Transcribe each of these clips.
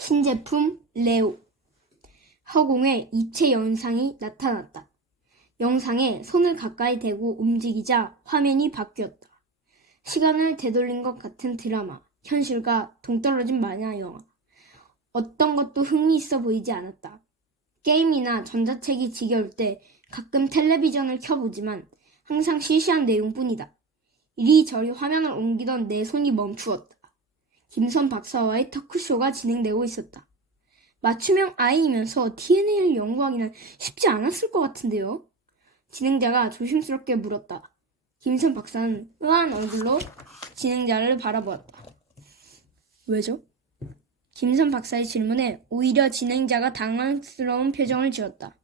신제품 레오. 허공에 입체 영상이 나타났다. 영상에 손을 가까이 대고 움직이자 화면이 바뀌었다. 시간을 되돌린 것 같은 드라마, 현실과 동떨어진 만화 영화. 어떤 것도 흥미있어 보이지 않았다. 게임이나 전자책이 지겨울 때 가끔 텔레비전을 켜보지만 항상 시시한 내용뿐이다. 이리저리 화면을 옮기던 내 손이 멈추었다. 김선 박사와의 토크쇼가 진행되고 있었다. 맞춤형 아이이면서 DNA를 연구하기는 쉽지 않았을 것 같은데요? 진행자가 조심스럽게 물었다. 김선 박사는 의아한 얼굴로 진행자를 바라보았다. 왜죠? 김선 박사의 질문에 오히려 진행자가 당황스러운 표정을 지었다.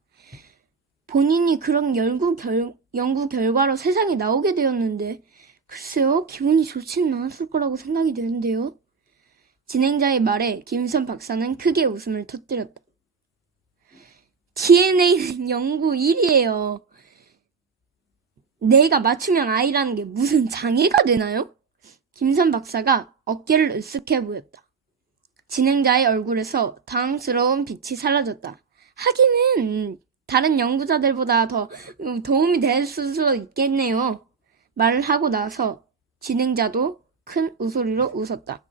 본인이 그런 연구 결과로 세상에 나오게 되었는데 글쎄요, 기분이 좋지는 않았을 거라고 생각이 되는데요. 진행자의 말에 김선 박사는 크게 웃음을 터뜨렸다. DNA는 연구 1이에요. 내가 맞춤형 아이라는 게 무슨 장애가 되나요? 김선 박사가 어깨를 으쓱해 보였다. 진행자의 얼굴에서 당황스러운 빛이 사라졌다. 하기는 다른 연구자들보다 더 도움이 될 수도 있겠네요. 말을 하고 나서 진행자도 큰 웃소리로 웃었다.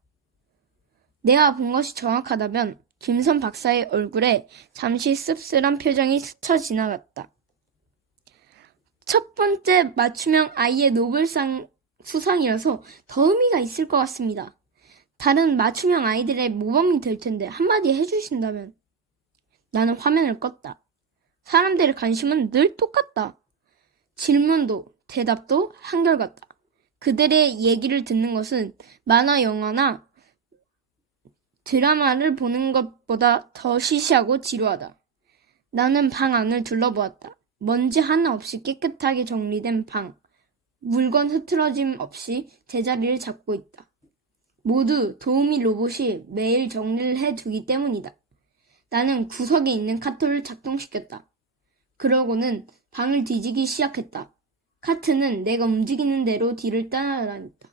내가 본 것이 정확하다면 김선 박사의 얼굴에 잠시 씁쓸한 표정이 스쳐 지나갔다. 첫 번째 맞춤형 아이의 노벨상 수상이라서 더 의미가 있을 것 같습니다. 다른 맞춤형 아이들의 모범이 될 텐데 한마디 해주신다면. 나는 화면을 껐다. 사람들의 관심은 늘 똑같다. 질문도 대답도 한결같다. 그들의 얘기를 듣는 것은 만화 영화나 드라마를 보는 것보다 더 시시하고 지루하다. 나는 방 안을 둘러보았다. 먼지 하나 없이 깨끗하게 정리된 방. 물건 흐트러짐 없이 제자리를 잡고 있다. 모두 도우미 로봇이 매일 정리를 해두기 때문이다. 나는 구석에 있는 카트를 작동시켰다. 그러고는 방을 뒤지기 시작했다. 카트는 내가 움직이는 대로 뒤를 따라다녔다.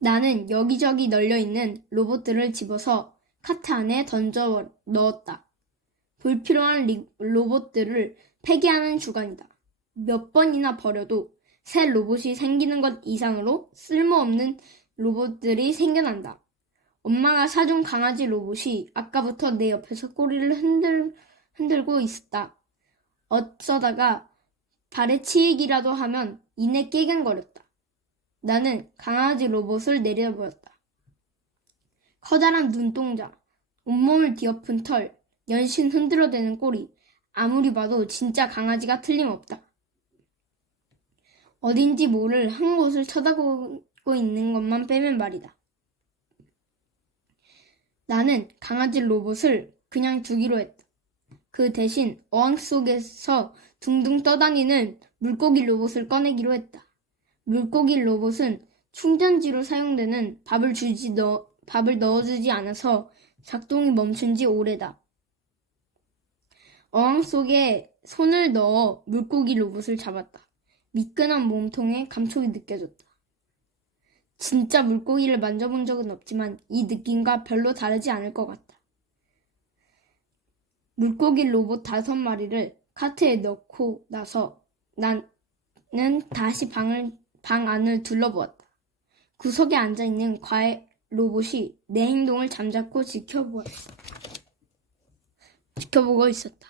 나는 여기저기 널려있는 로봇들을 집어서 카트 안에 던져 넣었다. 불필요한 로봇들을 폐기하는 주간이다. 몇 번이나 버려도 새 로봇이 생기는 것 이상으로 쓸모없는 로봇들이 생겨난다. 엄마가 사준 강아지 로봇이 아까부터 내 옆에서 꼬리를 흔들고 있었다. 어쩌다가 발에 치이기라도 하면 이내 깨갱거렸다. 나는 강아지 로봇을 내려보았다. 커다란 눈동자, 온몸을 뒤엎은 털, 연신 흔들어대는 꼬리, 아무리 봐도 진짜 강아지가 틀림없다. 어딘지 모를 한 곳을 쳐다보고 있는 것만 빼면 말이다. 나는 강아지 로봇을 그냥 두기로 했다. 그 대신 어항 속에서 둥둥 떠다니는 물고기 로봇을 꺼내기로 했다. 물고기 로봇은 충전지로 사용되는 밥을 넣어주지 않아서 작동이 멈춘 지 오래다. 어항 속에 손을 넣어 물고기 로봇을 잡았다. 미끈한 몸통에 감촉이 느껴졌다. 진짜 물고기를 만져본 적은 없지만 이 느낌과 별로 다르지 않을 것 같다. 물고기 로봇 5마리를 카트에 넣고 나서 나는 다시 방 안을 둘러보았다. 구석에 앉아있는 과외 로봇이 내 행동을 잠자코 지켜보고 있었다.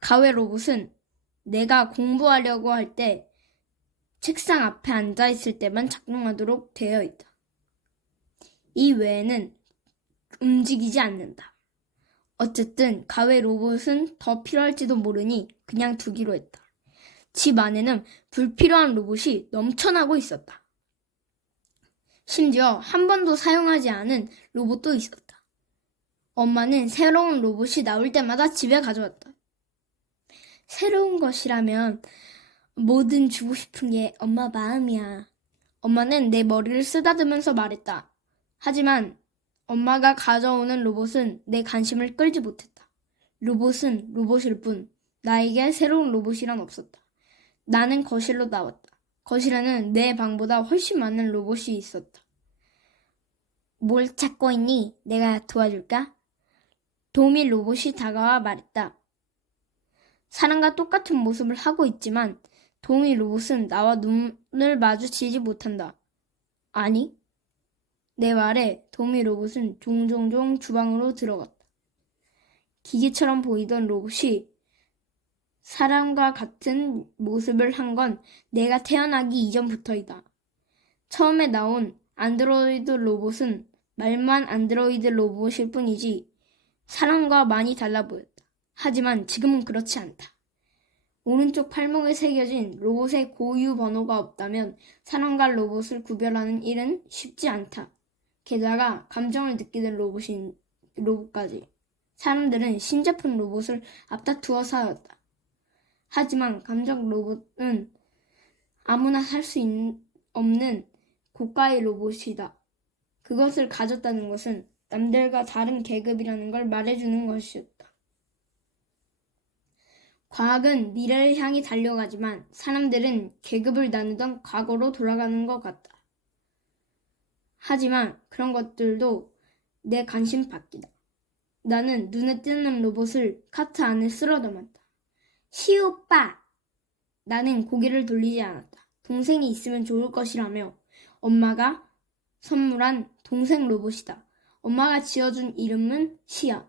과외 로봇은 내가 공부하려고 할 때 책상 앞에 앉아있을 때만 작동하도록 되어 있다. 이 외에는 움직이지 않는다. 어쨌든 과외 로봇은 더 필요할지도 모르니 그냥 두기로 했다. 집 안에는 불필요한 로봇이 넘쳐나고 있었다. 심지어 한 번도 사용하지 않은 로봇도 있었다. 엄마는 새로운 로봇이 나올 때마다 집에 가져왔다. 새로운 것이라면 뭐든 주고 싶은 게 엄마 마음이야. 엄마는 내 머리를 쓰다듬으면서 말했다. 하지만 엄마가 가져오는 로봇은 내 관심을 끌지 못했다. 로봇은 로봇일 뿐 나에게 새로운 로봇이란 없었다. 나는 거실로 나왔다. 거실에는 내 방보다 훨씬 많은 로봇이 있었다. 뭘 찾고 있니? 내가 도와줄까? 도미 로봇이 다가와 말했다. 사람과 똑같은 모습을 하고 있지만 도미 로봇은 나와 눈을 마주치지 못한다. 아니? 내 말에 도미 로봇은 종종종 주방으로 들어갔다. 기계처럼 보이던 로봇이 사람과 같은 모습을 한 건 내가 태어나기 이전부터이다. 처음에 나온 안드로이드 로봇은 말만 안드로이드 로봇일 뿐이지 사람과 많이 달라 보였다. 하지만 지금은 그렇지 않다. 오른쪽 팔목에 새겨진 로봇의 고유 번호가 없다면 사람과 로봇을 구별하는 일은 쉽지 않다. 게다가 감정을 느끼는 로봇까지. 사람들은 신제품 로봇을 앞다투어 싸웠다. 하지만 감정 로봇은 아무나 살 수 없는 고가의 로봇이다. 그것을 가졌다는 것은 남들과 다른 계급이라는 걸 말해주는 것이었다. 과학은 미래를 향해 달려가지만 사람들은 계급을 나누던 과거로 돌아가는 것 같다. 하지만 그런 것들도 내 관심 밖이다. 나는 눈에 띄는 로봇을 카트 안에 쓸어 담았다. 시우 오빠! 나는 고개를 돌리지 않았다. 동생이 있으면 좋을 것이라며 엄마가 선물한 동생 로봇이다. 엄마가 지어준 이름은 시야.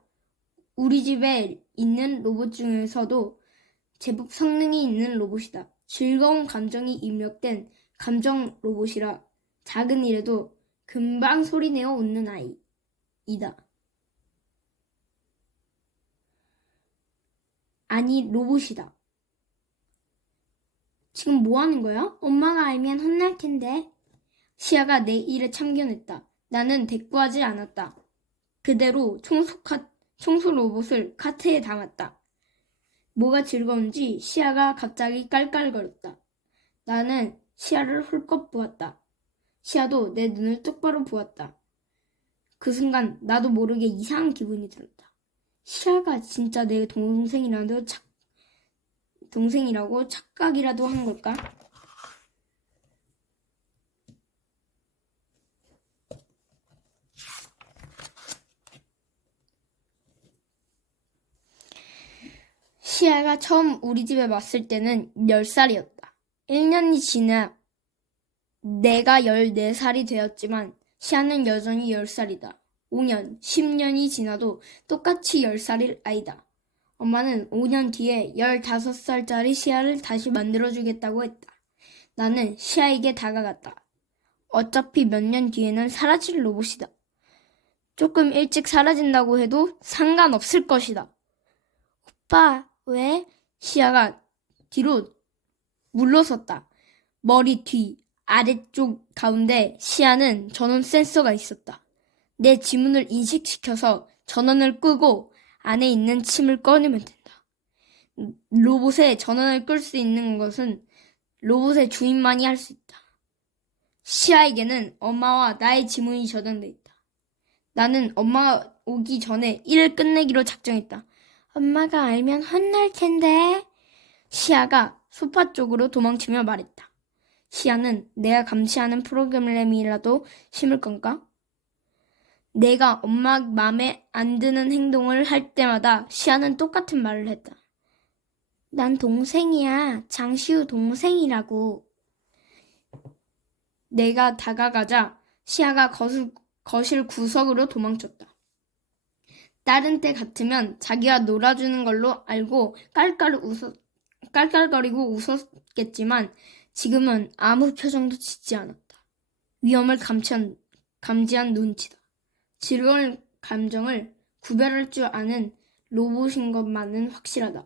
우리 집에 있는 로봇 중에서도 제법 성능이 있는 로봇이다. 즐거운 감정이 입력된 감정 로봇이라 작은 일에도 금방 소리내어 웃는 아이이다. 아니, 로봇이다. 지금 뭐 하는 거야? 엄마가 알면 혼날 텐데. 시아가 내 일에 참견했다. 나는 대꾸하지 않았다. 그대로 청소 로봇을 카트에 담았다. 뭐가 즐거운지 시아가 갑자기 깔깔거렸다. 나는 시아를 홀컥 보았다. 시아도 내 눈을 똑바로 보았다. 그 순간 나도 모르게 이상한 기분이 들었다. 시아가 진짜 내 동생이라고 착각이라도 한 걸까? 시아가 처음 우리 집에 왔을 때는 10살이었다. 1년이 지나 내가 14살이 되었지만 시아는 여전히 10살이다. 5년, 10년이 지나도 똑같이 10살일 아이다. 엄마는 5년 뒤에 15살짜리 시아를 다시 만들어주겠다고 했다. 나는 시아에게 다가갔다. 어차피 몇 년 뒤에는 사라질 로봇이다. 조금 일찍 사라진다고 해도 상관없을 것이다. 오빠, 왜? 시아가 뒤로 물러섰다. 머리 뒤, 아래쪽 가운데 시아는 전원 센서가 있었다. 내 지문을 인식시켜서 전원을 끄고 안에 있는 침을 꺼내면 된다. 로봇에 전원을 끌 수 있는 것은 로봇의 주인만이 할 수 있다. 시아에게는 엄마와 나의 지문이 저장돼 있다. 나는 엄마가 오기 전에 일을 끝내기로 작정했다. 엄마가 알면 혼날 텐데. 시아가 소파 쪽으로 도망치며 말했다. 시아는 내가 감시하는 프로그램이라도 심을 건가? 내가 엄마 맘에 안 드는 행동을 할 때마다 시아는 똑같은 말을 했다. 난 동생이야. 장시우 동생이라고. 내가 다가가자 시아가 거실 구석으로 도망쳤다. 다른 때 같으면 자기와 놀아주는 걸로 알고 깔깔거리고 웃었겠지만 지금은 아무 표정도 짓지 않았다. 위험을 감지한 눈치다. 즐거운 감정을 구별할 줄 아는 로봇인 것만은 확실하다.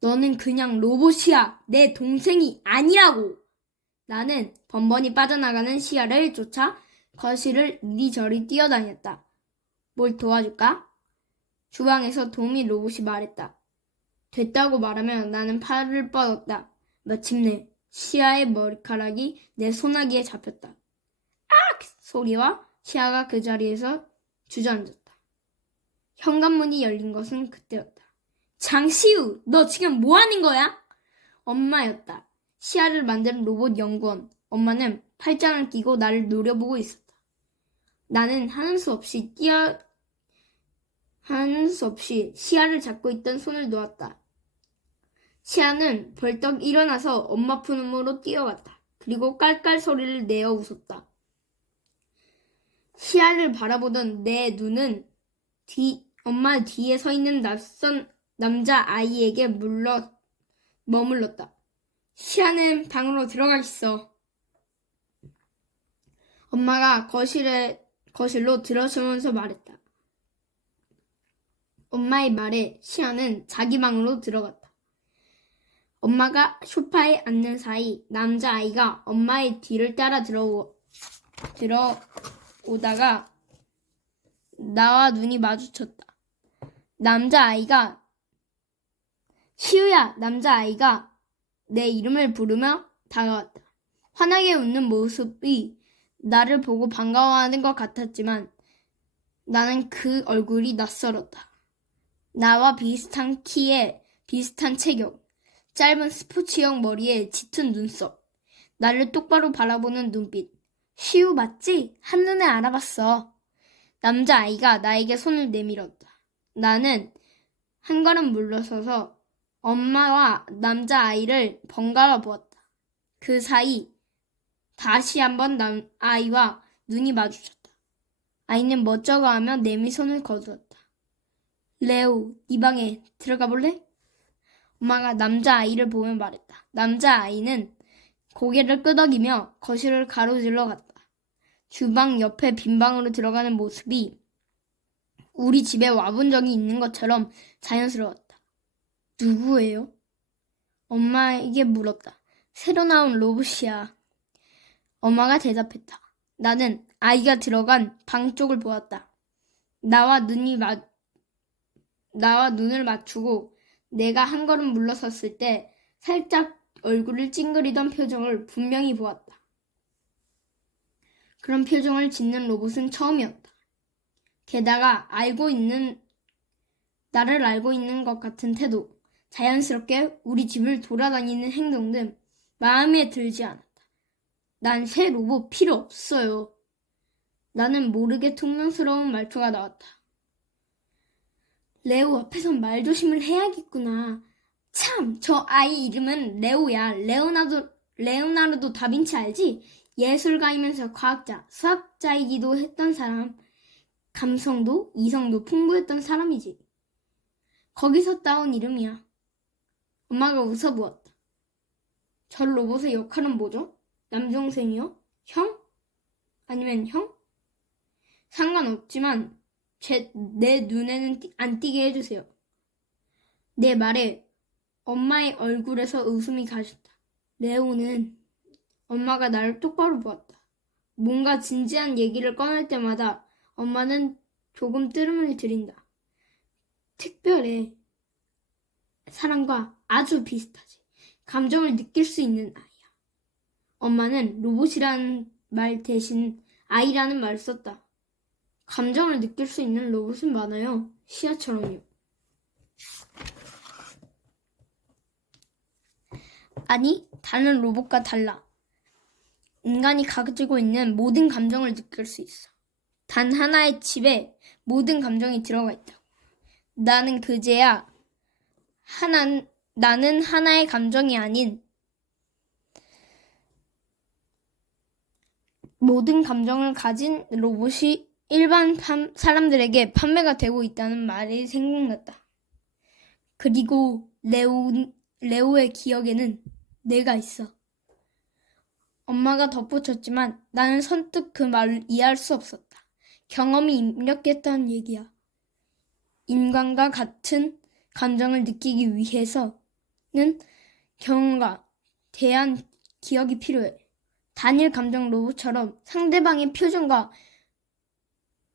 너는 그냥 로봇이야. 내 동생이 아니라고. 나는 번번이 빠져나가는 시야를 쫓아 거실을 이리저리 뛰어다녔다. 뭘 도와줄까? 주방에서 도미 로봇이 말했다. 됐다고 말하면 나는 팔을 뻗었다. 마침내 시아의 머리카락이 내 소나기에 잡혔다. 악! 소리와 시아가 그 자리에서 주저앉았다. 현관문이 열린 것은 그때였다. 장시우, 너 지금 뭐 하는 거야? 엄마였다. 시아를 만든 로봇 연구원. 엄마는 팔짱을 끼고 나를 노려보고 있었다. 나는 하는 수 없이 시아를 잡고 있던 손을 놓았다. 시아는 벌떡 일어나서 엄마 품으로 뛰어갔다. 그리고 깔깔 소리를 내어 웃었다. 시아를 바라보던 내 눈은 엄마 뒤에 서 있는 낯선 남자 아이에게 머물렀다. 시아는 방으로 들어가 있어. 엄마가 거실로 들어서면서 말했다. 엄마의 말에 시아는 자기 방으로 들어갔다. 엄마가 소파에 앉는 사이 남자아이가 엄마의 뒤를 따라 들어오다가 나와 눈이 마주쳤다. 남자아이가 내 이름을 부르며 다가왔다. 환하게 웃는 모습이 나를 보고 반가워하는 것 같았지만 나는 그 얼굴이 낯설었다. 나와 비슷한 키에 비슷한 체격, 짧은 스포츠형 머리에 짙은 눈썹, 나를 똑바로 바라보는 눈빛. 시우 맞지? 한눈에 알아봤어. 남자아이가 나에게 손을 내밀었다. 나는 한 걸음 물러서서 엄마와 남자아이를 번갈아 보았다. 그 사이 다시 한번 아이와 눈이 마주쳤다. 아이는 멋쩍어하며 내 미손을 거두었다. 레오, 네 방에 들어가 볼래? 엄마가 남자아이를 보며 말했다. 남자아이는 고개를 끄덕이며 거실을 가로질러 갔다. 주방 옆에 빈 방으로 들어가는 모습이 우리 집에 와본 적이 있는 것처럼 자연스러웠다. 누구예요? 엄마에게 물었다. 새로 나온 로봇이야. 엄마가 대답했다. 나는 아이가 들어간 방 쪽을 보았다. 나와 눈을 맞추고 내가 한 걸음 물러섰을 때 살짝 얼굴을 찡그리던 표정을 분명히 보았다. 그런 표정을 짓는 로봇은 처음이었다. 게다가 나를 알고 있는 것 같은 태도, 자연스럽게 우리 집을 돌아다니는 행동 등 마음에 들지 않았다. 난 새 로봇 필요 없어요. 나는 모르게 퉁명스러운 말투가 나왔다. 레오 앞에선 말조심을 해야겠구나. 참, 저 아이 이름은 레오야. 레오나르도 다빈치 알지? 예술가이면서 과학자, 수학자이기도 했던 사람. 감성도, 이성도 풍부했던 사람이지. 거기서 따온 이름이야. 엄마가 웃어보았다. 저 로봇의 역할은 뭐죠? 남동생이요? 형? 아니면 형? 상관없지만 내 눈에는 안 띄게 해주세요. 내 말에 엄마의 얼굴에서 웃음이 가셨다. 레오는 엄마가 나를 똑바로 보았다. 뭔가 진지한 얘기를 꺼낼 때마다 엄마는 조금 뜨름을 들인다. 특별해. 사람과 아주 비슷하지. 감정을 느낄 수 있는 아이야. 엄마는 로봇이라는 말 대신 아이라는 말을 썼다. 감정을 느낄 수 있는 로봇은 많아요. 시아처럼요. 아니, 다른 로봇과 달라. 인간이 가지고 있는 모든 감정을 느낄 수 있어. 단 하나의 칩에 모든 감정이 들어가 있다고. 나는 그제야 나는 하나의 감정이 아닌 모든 감정을 가진 로봇이 일반 사람들에게 판매가 되고 있다는 말이 생각났다. 그리고 레오의 기억에는 내가 있어. 엄마가 덧붙였지만 나는 선뜻 그 말을 이해할 수 없었다. 경험이 입력했다는 얘기야. 인간과 같은 감정을 느끼기 위해서는 경험과 대한 기억이 필요해. 단일 감정 로봇처럼 상대방의 표정과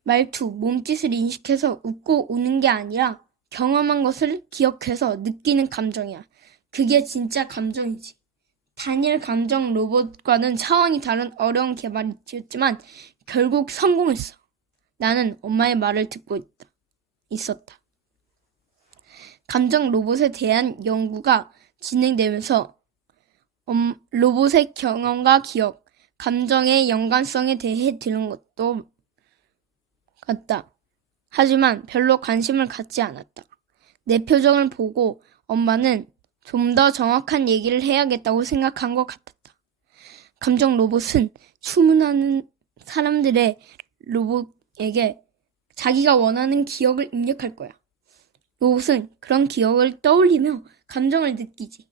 말투, 몸짓을 인식해서 웃고 우는 게 아니라 경험한 것을 기억해서 느끼는 감정이야. 그게 진짜 감정이지. 단일 감정 로봇과는 차원이 다른 어려운 개발이었지만 결국 성공했어. 나는 엄마의 말을 듣고 있었다. 감정 로봇에 대한 연구가 진행되면서 로봇의 경험과 기억, 감정의 연관성에 대해 들은 것도 같다. 하지만 별로 관심을 갖지 않았다. 내 표정을 보고 엄마는 좀 더 정확한 얘기를 해야겠다고 생각한 것 같았다. 감정 로봇은 추문하는 사람들의 로봇에게 자기가 원하는 기억을 입력할 거야. 로봇은 그런 기억을 떠올리며 감정을 느끼지.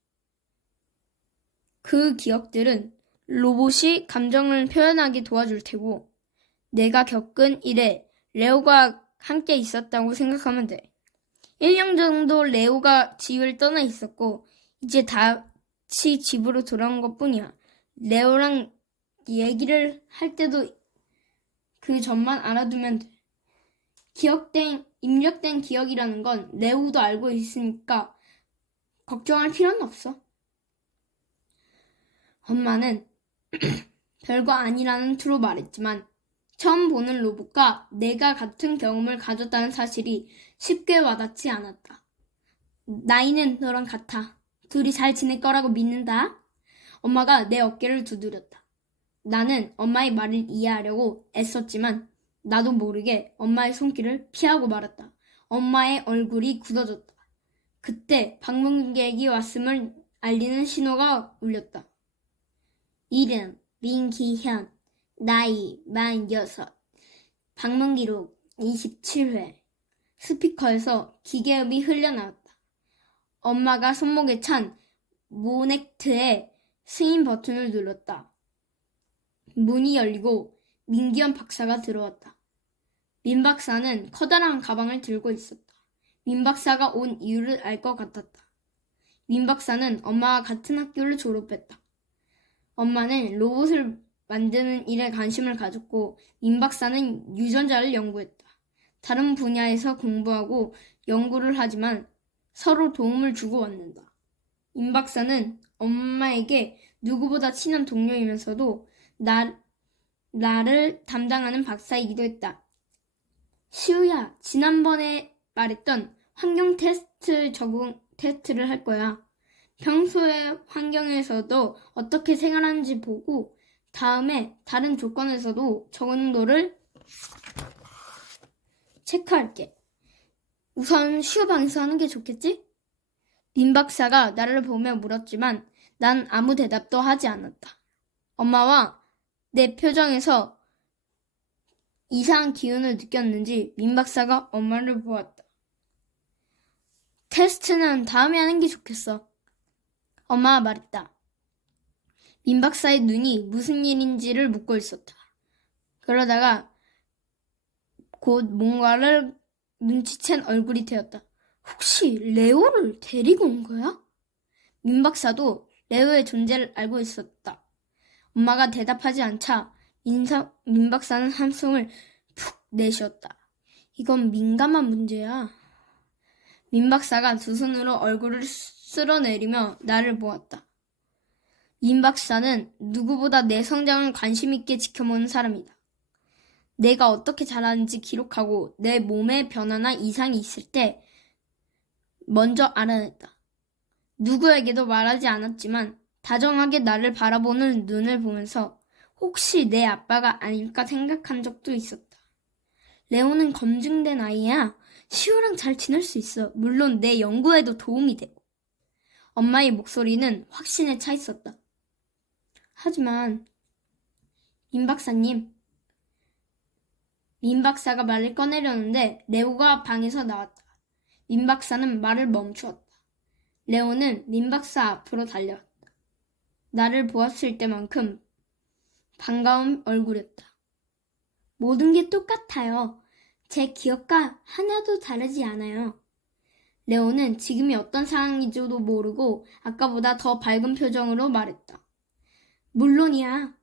그 기억들은 로봇이 감정을 표현하게 도와줄 테고 내가 겪은 일에 레오가 함께 있었다고 생각하면 돼. 1년 정도 레오가 집을 떠나 있었고 이제 다시 집으로 돌아온 것뿐이야. 레오랑 얘기를 할 때도 그 점만 알아두면 돼. 입력된 기억이라는 건 레오도 알고 있으니까 걱정할 필요는 없어. 엄마는 별거 아니라는 투로 말했지만 처음 보는 로봇과 내가 같은 경험을 가졌다는 사실이 쉽게 와닿지 않았다. 나이는 너랑 같아. 둘이 잘 지낼 거라고 믿는다. 엄마가 내 어깨를 두드렸다. 나는 엄마의 말을 이해하려고 애썼지만 나도 모르게 엄마의 손길을 피하고 말았다. 엄마의 얼굴이 굳어졌다. 그때 방문객이 왔음을 알리는 신호가 울렸다. 이름 민기현, 나이 46, 방문 기록 27회. 스피커에서 기계음이 흘려나왔다. 엄마가 손목에 찬 모넥트의 스윙 버튼을 눌렀다. 문이 열리고 민기현 박사가 들어왔다. 민 박사는 커다란 가방을 들고 있었다. 민 박사가 온 이유를 알 것 같았다. 민 박사는 엄마와 같은 학교를 졸업했다. 엄마는 로봇을 만드는 일에 관심을 가졌고 민 박사는 유전자를 연구했다. 다른 분야에서 공부하고 연구를 하지만 서로 도움을 주고받는다. 민 박사는 엄마에게 누구보다 친한 동료이면서도 나를 담당하는 박사이기도 했다. 시우야, 지난번에 말했던 환경 테스트 적응 테스트를 할 거야. 평소의 환경에서도 어떻게 생활하는지 보고 다음에 다른 조건에서도 정도를 체크할게. 우선 시우 방에서 하는 게 좋겠지? 민 박사가 나를 보며 물었지만 난 아무 대답도 하지 않았다. 엄마와 내 표정에서 이상한 기운을 느꼈는지 민 박사가 엄마를 보았다. 테스트는 다음에 하는 게 좋겠어. 엄마가 말했다. 민 박사의 눈이 무슨 일인지를 묻고 있었다. 그러다가 곧 뭔가를 눈치챈 얼굴이 되었다. 혹시 레오를 데리고 온 거야? 민 박사도 레오의 존재를 알고 있었다. 엄마가 대답하지 않자 민 박사는 한숨을 푹 내쉬었다. 이건 민감한 문제야. 민 박사가 두 손으로 얼굴을 쓸어내리며 나를 보았다. 민 박사는 누구보다 내 성장을 관심 있게 지켜보는 사람이다. 내가 어떻게 자라는지 기록하고 내 몸에 변화나 이상이 있을 때 먼저 알아냈다. 누구에게도 말하지 않았지만 다정하게 나를 바라보는 눈을 보면서 혹시 내 아빠가 아닐까 생각한 적도 있었다. 레오는 검증된 아이야. 시우랑 잘 지낼 수 있어. 물론 내 연구에도 도움이 되고. 엄마의 목소리는 확신에 차 있었다. 하지만 민 박사님, 민 박사가 말을 꺼내려는데 레오가 방에서 나왔다. 민 박사는 말을 멈추었다. 레오는 민 박사 앞으로 달려왔다. 나를 보았을 때만큼 반가운 얼굴이었다. 모든 게 똑같아요. 제 기억과 하나도 다르지 않아요. 레오는 지금이 어떤 상황인지도 모르고 아까보다 더 밝은 표정으로 말했다. 물론이야.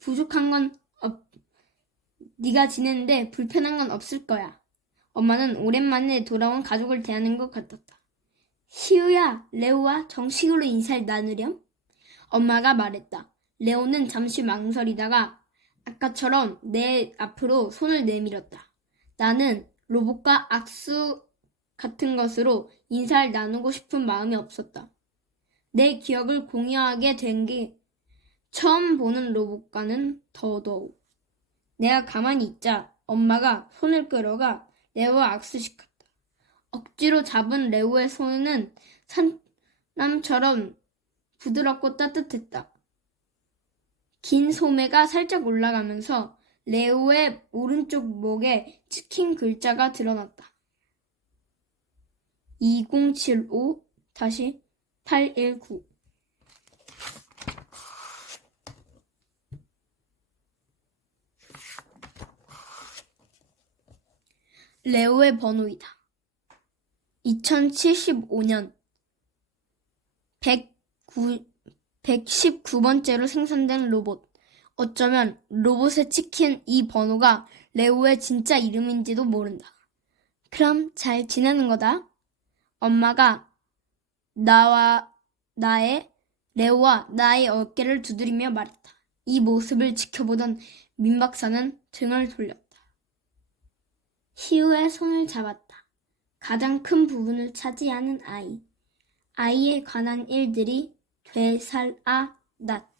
부족한 건 네가 지내는데 불편한 건 없을 거야. 엄마는 오랜만에 돌아온 가족을 대하는 것 같았다. 시우야, 레오와 정식으로 인사를 나누렴? 엄마가 말했다. 레오는 잠시 망설이다가 아까처럼 내 앞으로 손을 내밀었다. 나는 로봇과 악수 같은 것으로 인사를 나누고 싶은 마음이 없었다. 내 기억을 공유하게 된 게 처음 보는 로봇과는 더더욱. 내가 가만히 있자 엄마가 손을 끌어가 레오와 악수시켰다. 억지로 잡은 레오의 손은 사람처럼 부드럽고 따뜻했다. 긴 소매가 살짝 올라가면서 레오의 오른쪽 목에 찍힌 글자가 드러났다. 2075-819. 레오의 번호이다. 2075년 119번째로 생산된 로봇. 어쩌면 로봇에 찍힌 이 번호가 레오의 진짜 이름인지도 모른다. 그럼 잘 지내는 거다. 엄마가 레오와 나의 어깨를 두드리며 말했다. 이 모습을 지켜보던 민 박사는 등을 돌렸다. 시우의 손을 잡았다. 가장 큰 부분을 차지하는 아이. 아이에 관한 일들이 되살아났다.